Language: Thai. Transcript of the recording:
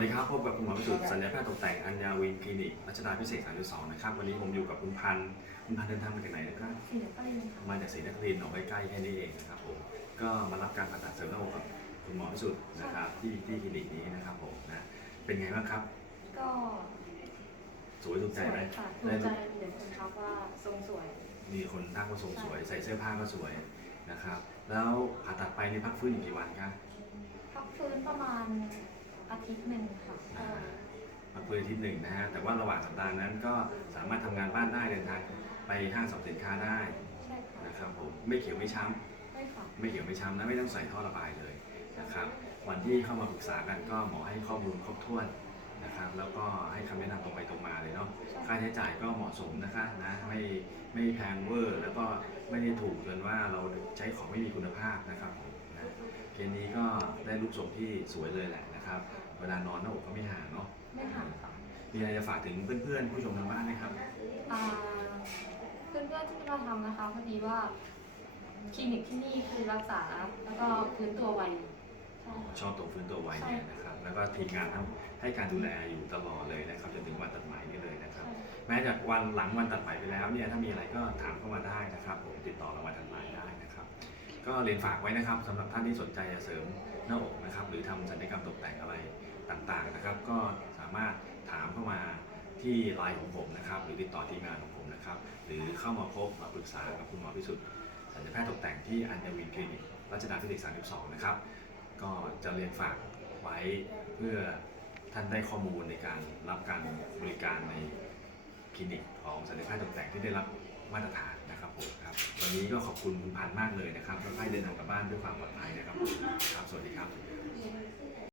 วัสดีครับพบกับคุณหมอพิสุทธิ์สัญญาแพทย์ตกแต่งอัญญาวินคลินิกรัชดาพิเศษ32นะครับวันนี้ผมอยู่กับคุณพันธ์คุณพันธ์เดินทางมาจากไหนนะครับสีเหลืองก็เลยค่ะมาจากศรีนครินทร์ออกใกล้ๆแค่นี้เองนะครับผมก็มารับการผ่าตัดเสริมหน้าอกกับคุณหมอพิสุทธิ์นะครับที่ที่คลินิกนี้นะครับผมนะเป็นไงบ้างครับก็สวยถูกใจไหมค่ะถูได้กใจเดี๋ยวคุณทักว่าทรงสวย มีคนทักว่าทรงสวย ใส่เสื้อผ้าก็สวยนะครับ แล้วผ่าตัดไปในพักฟื้นอีกกี่วันครับพักฟื้นประมาณอาทิตย์หนึ่งค่ะอ่า พักฟื้นอาทิตย์หนึ่งนะฮะ แต่ว่าระหว่างสัปดาห์นั้นก็สามารถทำงานบ้านได้เดินทางไปห้างสรรพสินค้าได้ใช่ค่ะนะครับผมไม่เขียวไม่ช้ำ ใช่ค่ะ ไม่เขียวไม่ช้ำนะไม่ต้องใส่ท่อระบายเลยนะครับ วันที่เข้ามาปรึกษากันก็หมอให้ข้อมูลครบถ้วนนะครับ แล้วก็ให้คำแนะนำตรงไปตรงมาเลยเนาะค่าใช้จ่ายก็เหมาะสมนะคะนะไม่ไม่แพงเวอร์ แล้วก็ไม่ได้ถูกจนว่าเราใช้ของไม่มีคุณภาพนะครับผมนะเคสนี้ก็ได้รู ปทรงที่สวยเลยแหละนะครับ เวลานอนหน้าอกก็ไม่ห่างเนาะไม่ห่างค่ะมีอะไรจะฝากถึงเพื่อนๆผู้ชมทางบ้านไหมครับอ่าเพื่อนๆที่มาทำนะคะพอดีว่าคลินิกที่นี่คือรักษาแล้วก็ฟื้นตัวไวใช่ค่ะชอบตัวฟื้นตัวไวเนี่ยนะครับ แล้วก็ทีมงานทำให้การดูแลอยู่ตลอดเลยนะครับจนถึงวันตัดไหมนี่เลยนะครับ แม้จากวันหลังวันตัดไหมไปแล้วเนี่ยถ้ามีอะไรก็ถามเข้ามาได้นะครับ ผมติดต่อเราวันตัดไหมได้นะครับ ก็เรียนฝากไว้นะครับสำหรับท่านที่สนใจจะเสริมหน้าอกนะครับ หรือทำศัลยกรรมตกแต่งอะไรต่างๆนะครับ ก็สามารถถามเข้ามาที่ไลน์ของผมนะครับ หรือติดต่อทีมงานของผมนะครับ หรือเข้ามาพบมาปรึกษากับคุณหมอพิสุทธิ์ศัลยแพทย์ตกแต่งที่อัญญวินคลินิกรัชดาพิเศษ32 นะครับ ก็จะเรียนฝากไว้เพื่อท่านได้ข้อมูลในการรับการบริการในคลินิกของศัลยแพทย์ตกแต่งที่ได้รับ มาตรฐานนะครับผมครับวันนี้ก็ขอบคุณคุณพันธ์มากเลยนะครับแล้วให้เดินทางกลับบ้านด้วยความปลอดภัยนะครับผมครับ สวัสดีครับ